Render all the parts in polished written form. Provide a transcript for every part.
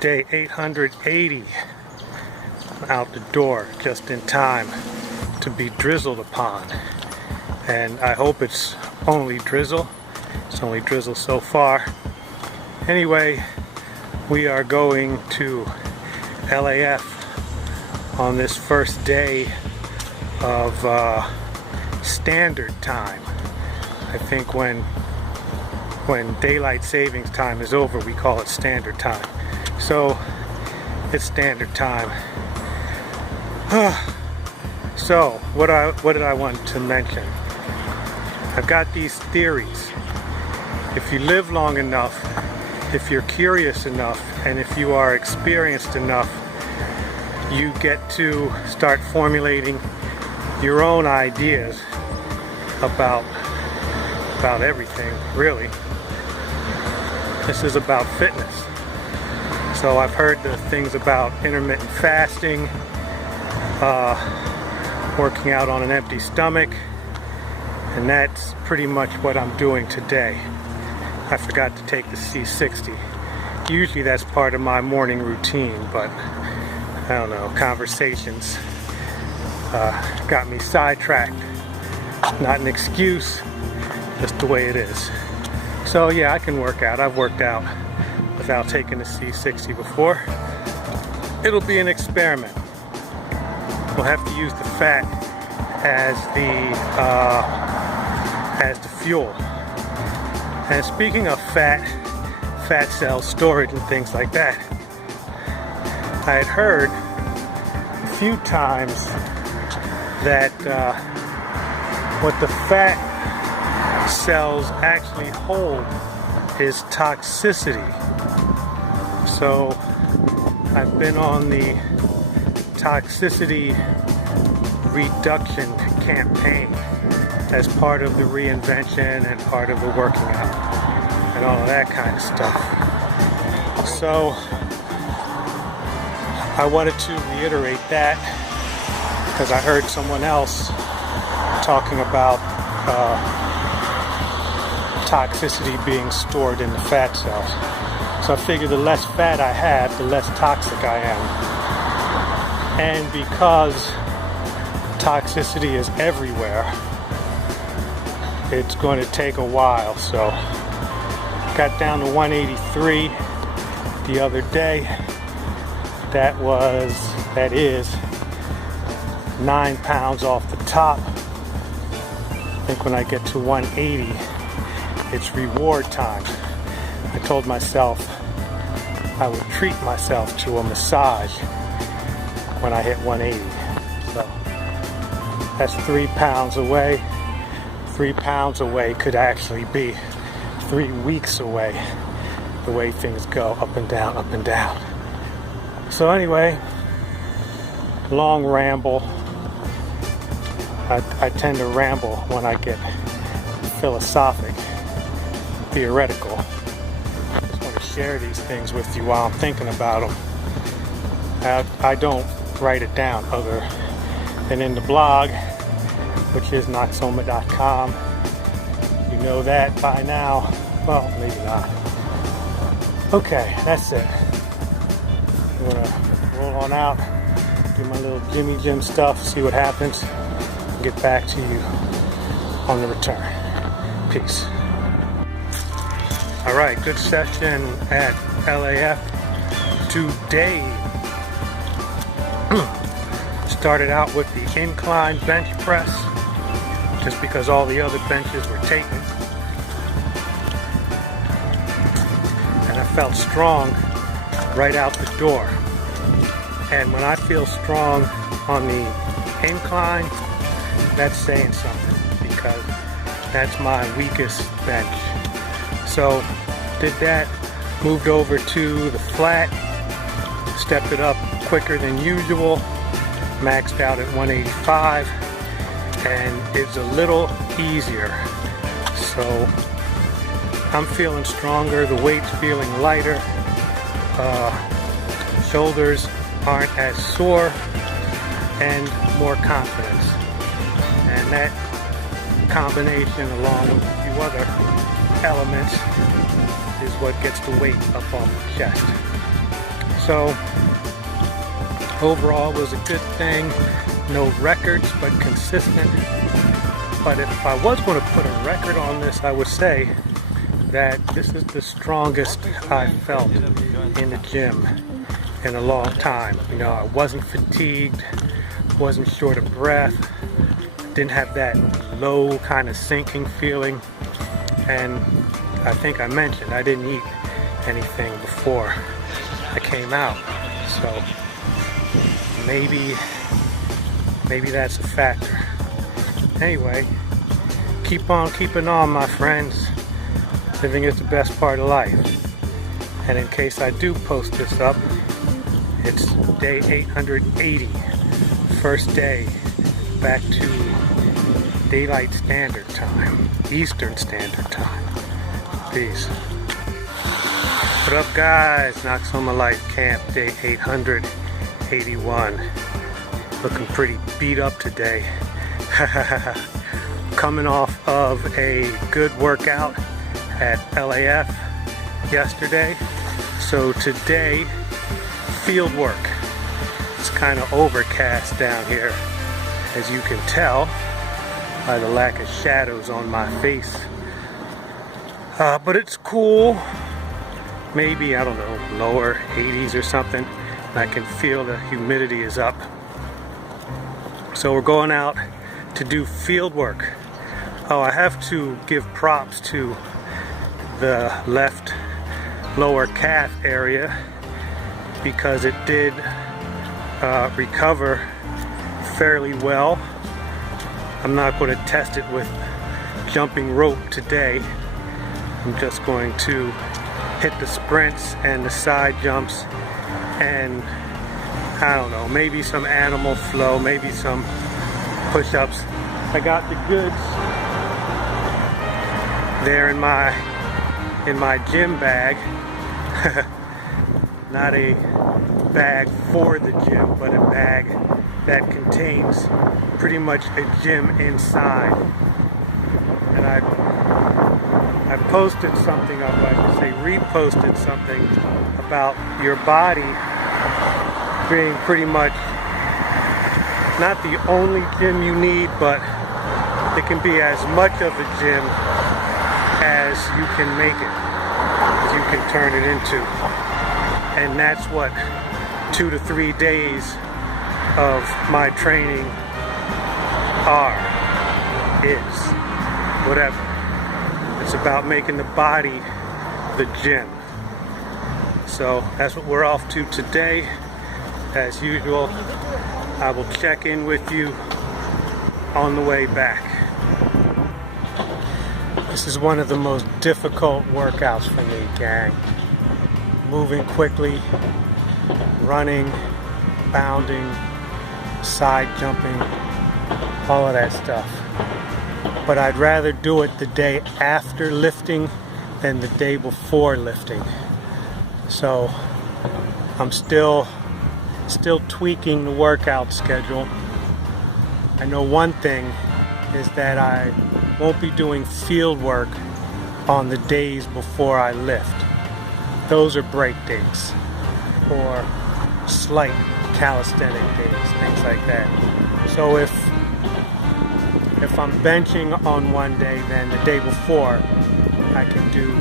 Day 880. I'm out the door just in time to be drizzled upon. And I hope it's only drizzle. It's only drizzle so far. Anyway, we are going to LAF on this first day of standard time. I think when daylight savings time is over, we call it standard time. So it's standard time. So what did I want to mention? I've got these theories. If you live long enough, if you're curious enough, and if you are experienced enough, you get to start formulating your own ideas about everything, really. This is about fitness. So I've heard the things about intermittent fasting, working out on an empty stomach, and that's pretty much what I'm doing today. I forgot to take the C60. Usually that's part of my morning routine, but I don't know, conversations got me sidetracked. Not an excuse, just the way it is. So yeah, I can work out. I've worked out without taking the C60 before. It'll be an experiment. We'll have to use the fat as the fuel. And speaking of fat cell storage and things like that, I had heard a few times that what the fat cells actually hold is toxicity. So I've been on the toxicity reduction campaign as part of the reinvention and part of the working out and all of that kind of stuff. So I wanted to reiterate that because I heard someone else talking about toxicity being stored in the fat cells. So I figure the less fat I have, the less toxic I am. And because toxicity is everywhere, it's going to take a while. So got down to 183 the other day. That is 9 pounds off the top. I think when I get to 180, it's reward time. I told myself I would treat myself to a massage when I hit 180. So that's 3 pounds away. 3 pounds away could actually be 3 weeks away, the way things go up and down, up and down. So anyway, long ramble. I tend to ramble when I get philosophic, theoretical. I just want to share these things with you while I'm thinking about them. I don't write it down other than in the blog, which is Noxsoma.com. You know that by now. Well, maybe not. Okay, that's it. I'm gonna roll on out, do my little Jimmy Jim stuff, see what happens, and get back to you on the return. Peace. Alright, good session at LAF today. Started out with the incline bench press, just because all the other benches were taken. And I felt strong right out the door. And when I feel strong on the incline, that's saying something, because that's my weakest bench. So did that, moved over to the flat, stepped it up quicker than usual, maxed out at 185, and it's a little easier. So I'm feeling stronger, the weight's feeling lighter, shoulders aren't as sore, and more confidence. And that combination, along with a few other elements, is what gets the weight up off the chest. So overall, it was a good thing. No records, but consistent. But if I was going to put a record on this, I would say that this is the strongest I felt in the gym in a long time. You know, I wasn't fatigued, wasn't short of breath, didn't have that low kind of sinking feeling, and I think I mentioned I didn't eat anything before I came out, so maybe that's a factor. Anyway, keep on keeping on, my friends. Living is the best part of life. And in case I do post this up, it's day 880, first day back to Daylight Standard Time, Eastern Standard Time. Peace. What up, guys? Noxsoma Life Camp, day 881. Looking pretty beat up today. Coming off of a good workout at LAF yesterday. So today, field work. It's kind of overcast down here, as you can tell by the lack of shadows on my face. But it's cool. Maybe, I don't know, lower 80s or something. And I can feel the humidity is up. So we're going out to do field work. Oh, I have to give props to the left lower calf area because it did recover fairly well. I'm not going to test it with jumping rope today. I'm just going to hit the sprints and the side jumps and I don't know, maybe some animal flow, maybe some push-ups. I got the goods there in my gym bag. Not a bag for the gym, but a bag that contains pretty much a gym inside. And I posted something up, I should say reposted something about your body being pretty much not the only gym you need, but it can be as much of a gym as you can make it, as you can turn it into. And that's what 2 to 3 days of my training is, whatever. It's about making the body the gym. So that's what we're off to today. As usual, I will check in with you on the way back. This is one of the most difficult workouts for me, gang. Moving quickly, running, bounding, side jumping, all of that stuff. But I'd rather do it the day after lifting than the day before lifting. So I'm still tweaking the workout schedule. I know one thing is that I won't be doing field work on the days before I lift. Those are break days or slight calisthenic days, things like that. So if I'm benching on one day, then the day before I can do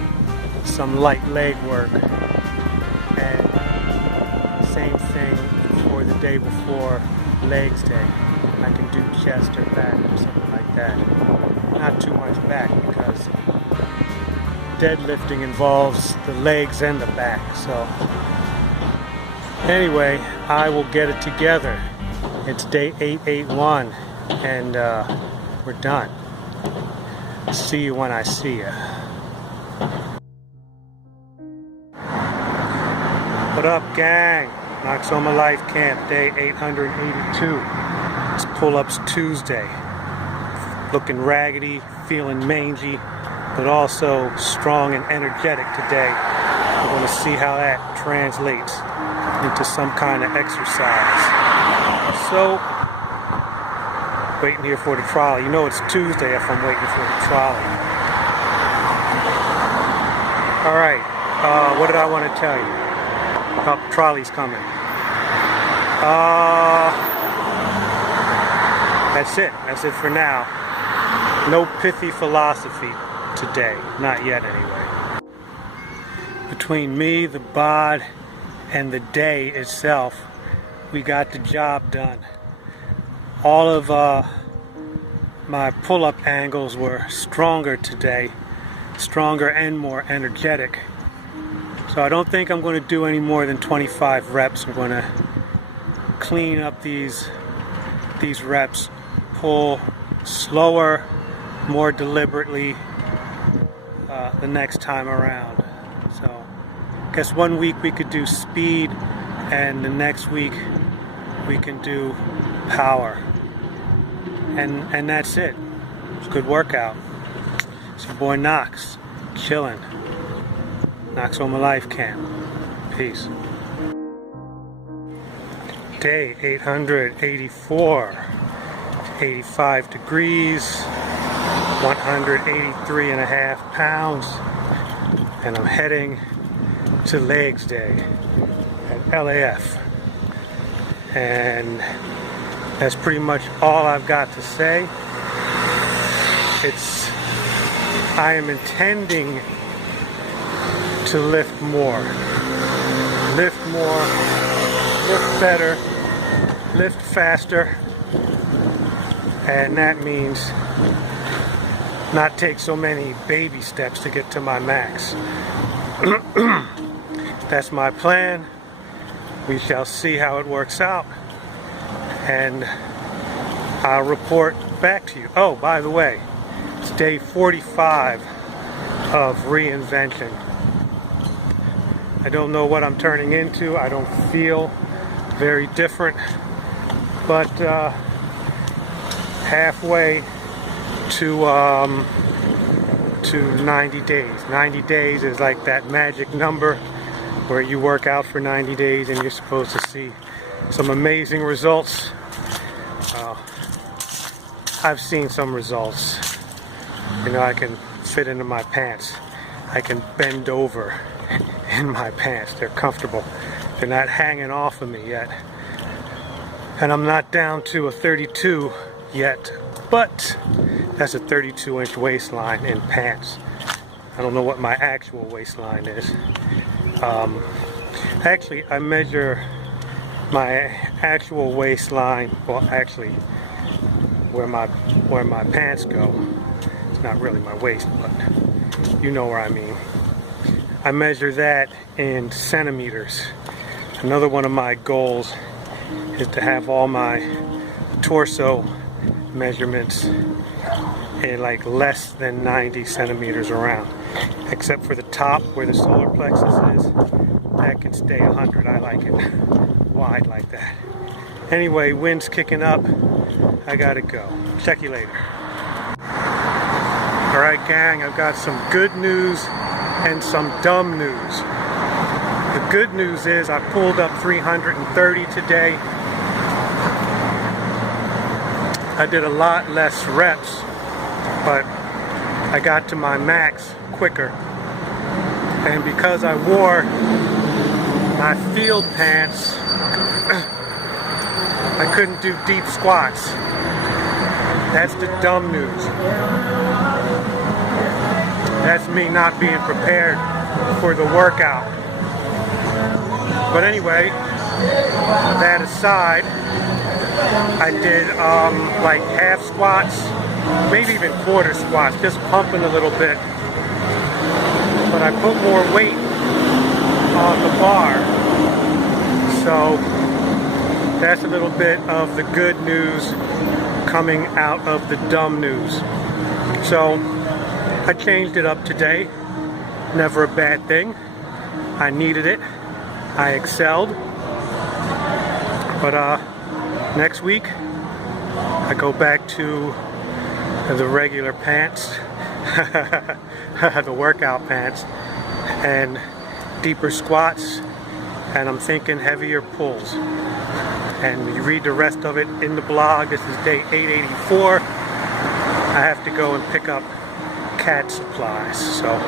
some light leg work, and same thing for the day before legs day. I can do chest or back or something like that. Not too much back because deadlifting involves the legs and the back. So anyway, I will get it together. It's day 881 and we're done. See you when I see you. What up, gang? Noxsoma Life Camp, day 882. It's Pull-Ups Tuesday. Looking raggedy, feeling mangy, but also strong and energetic today. We're going to see how that translates into some kind of exercise. So, waiting here for the trolley. You know it's Tuesday if I'm waiting for the trolley. Alright, what did I want to tell you? Oh, trolley's coming. That's it. That's it for now. No pithy philosophy today. Not yet, anyway. Between me, the bod, and the day itself, we got the job done. All of my pull-up angles were stronger today. Stronger and more energetic. So I don't think I'm going to do any more than 25 reps. I'm going to clean up these reps, pull slower, more deliberately the next time around. So I guess one week we could do speed, and the next week we can do power. And that's it. It's a good workout. It's your boy Nox, chillin'. Noxsoma Life Camp. Peace. Day 884. 85 degrees. 183.5 pounds. And I'm heading to Legs Day at LAF. And that's pretty much all I've got to say. I am intending to lift more, lift better, lift faster, and that means not take so many baby steps to get to my max. That's my plan. We shall see how it works out, and I'll report back to you. Oh, by the way, it's day 45 of reinvention. I don't know what I'm turning into. I don't feel very different, but halfway to 90 days. 90 days is like that magic number where you work out for 90 days and you're supposed to see some amazing results. I've seen some results. You know, I can fit into my pants. I can bend over in my pants. They're comfortable. They're not hanging off of me yet. And I'm not down to a 32 yet, but that's a 32-inch waistline in pants. I don't know what my actual waistline is. Actually, I measure my actual waistline, well, actually, where my pants go. It's not really my waist, but you know where I mean. I measure that in centimeters. Another one of my goals is to have all my torso measurements in like less than 90 centimeters around, except for the top where the solar plexus is. That can stay 100. I like it wide like that. Anyway, wind's kicking up. I gotta go. Check you later. Alright, gang, I've got some good news and some dumb news. The good news is I pulled up 330 today. I did a lot less reps, but I got to my max quicker. And because I wore my field pants, I couldn't do deep squats. That's the dumb news. That's me not being prepared for the workout. But anyway, that aside, I did like half squats, maybe even quarter squats, just pumping a little bit. But I put more weight on the bar. So that's a little bit of the good news coming out of the dumb news. So I changed it up today. Never a bad thing. I needed it. I excelled. But next week I go back to the regular pants, the workout pants, and deeper squats, and I'm thinking heavier pulls. And you read the rest of it in the blog. This is day 884. I have to go and pick up cat supplies, so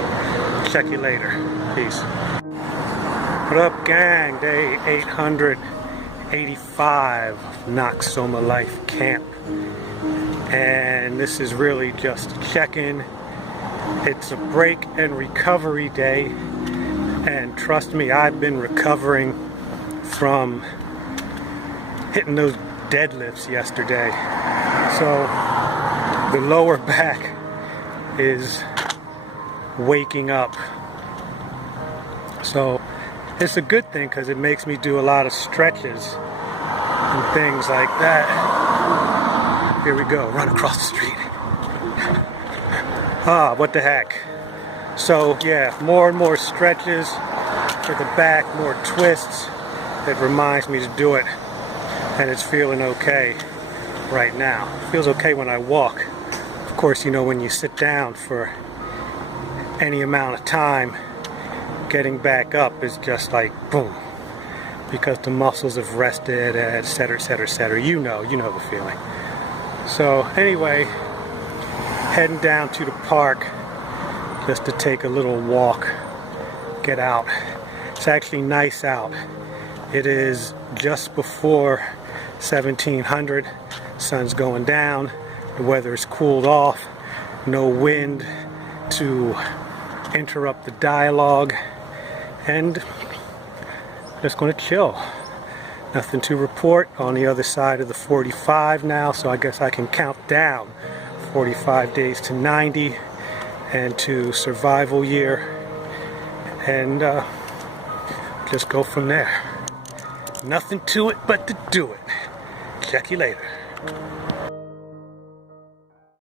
check you later. Peace. What up, gang? Day 885 Noxsoma Life Camp. And this is really just a check-in. It's a break and recovery day. And trust me, I've been recovering from hitting those deadlifts yesterday. So the lower back is waking up. So it's a good thing because it makes me do a lot of stretches and things like that. Here we go, run across the street. What the heck. So yeah, more and more stretches for the back, more twists. It reminds me to do it, and it's feeling okay right now. It feels okay when I walk. Of course, you know, when you sit down for any amount of time, getting back up is just like boom, because the muscles have rested, etc., etc., etc. You know the feeling. So anyway, heading down to the park just to take a little walk, get out. It's actually nice out. It is just before 1700. Sun's going down. The weather is cooled off. No wind to interrupt the dialogue. And just going to chill. Nothing to report. On the other side of the 45 now, so I guess I can count down 45 days to 90 and to survival year, and just go from there. Nothing to it but to do it. Check you later.